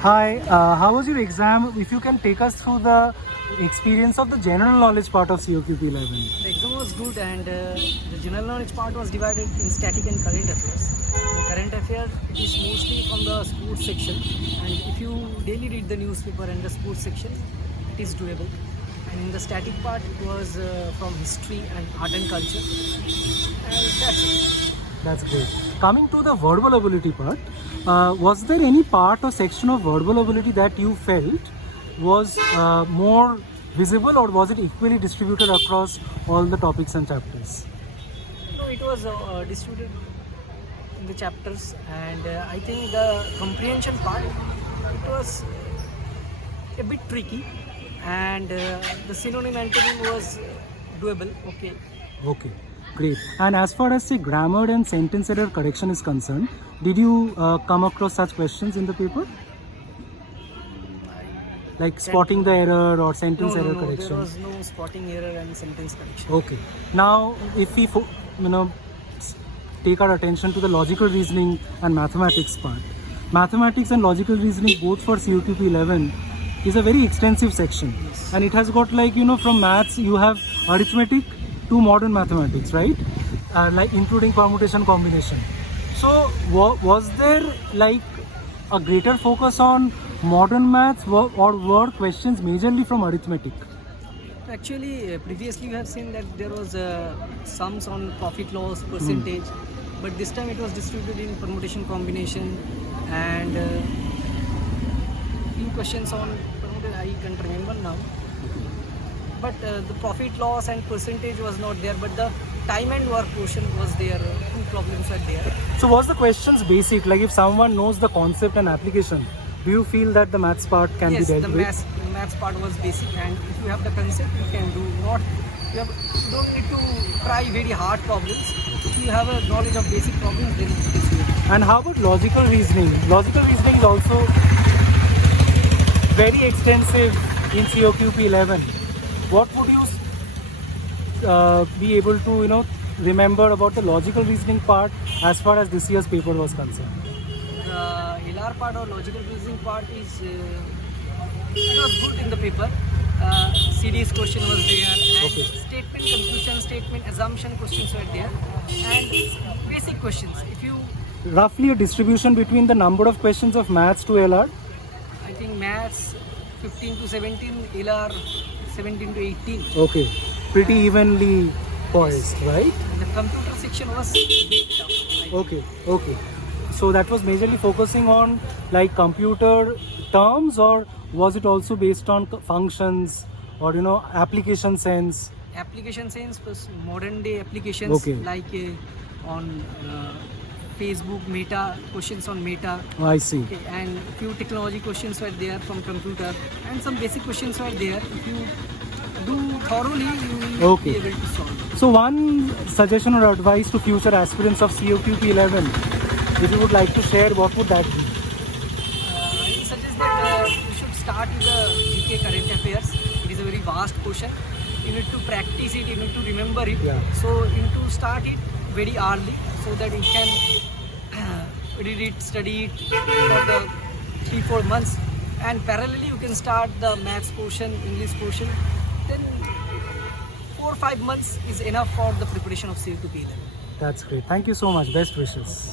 Hi, how was your exam? If you can take us through the experience of the general knowledge part of COQP 11. The exam was good and the general knowledge part was divided in static and current affairs. In current affairs, it is mostly from the sports section, and if you daily read the newspaper and the sports section, it is doable. And in the static part, it was from history and art and culture, and that's it. That's great. Coming to the verbal ability part, was there any part or section of verbal ability that you felt was more visible, or was it equally distributed across all the topics and chapters? No, it was distributed in the chapters, and I think the comprehension part, it was a bit tricky, and the synonym antonym was doable. Okay, great. And as far as say grammar and sentence error correction is concerned, did you come across such questions in the paper? Like spotting the error or sentence error correction? There was no spotting error and sentence correction. Okay. Now, if we take our attention to the logical reasoning and mathematics part, mathematics and logical reasoning both for COQP 11 is a very extensive section. Yes. And it has got from maths you have arithmetic to modern mathematics, right? Like including permutation combination. So was there like a greater focus on modern maths, or were questions majorly from arithmetic? Actually, previously we have seen that there was sums on profit loss, percentage, but this time it was distributed in permutation combination, and few questions on permutation, I can't remember now. But the profit loss and percentage was not there, but the time and work portion was there. Two problems were there. So was the questions basic? Like if someone knows the concept and application, do you feel that the maths part can be dealt with? Yes, the maths part was basic, and if you have the concept, you can do. You don't need to try very hard problems. If you have a knowledge of basic problems, then it is good. And how about logical reasoning? Logical reasoning is also very extensive in COQP 11. What would you be able to remember about the logical reasoning part as far as this year's paper was concerned? The LR part or logical reasoning part is it was good in the paper. Series question was there, and statement, conclusion statement, assumption questions were there, and basic questions. If you roughly a distribution between the number of questions of maths to LR? I think maths 15 to 17, LR 17 to 18. Okay, pretty evenly poised, right? The computer section was a bit tough. Okay. So that was majorly focusing on like computer terms, or was it also based on functions or application sense? Application sense plus modern day applications like on Facebook, Meta, questions on Meta. I see. Okay, and few technology questions were there from computer, and some basic questions were there. If you do thoroughly, you will be able to solve. So one suggestion or advice to future aspirants of COQP 11, if you would like to share, what would that be? I would suggest that you should start with the GK current affairs. It is a very vast portion. You need to practice it, you need to remember it. Yeah. So you need to start it very early so that you can read it, study it for the 3-4 months, and parallelly you can start the maths portion, English portion. Then 4-5 months is enough for the preparation of COQP. That's great. Thank you so much. Best wishes.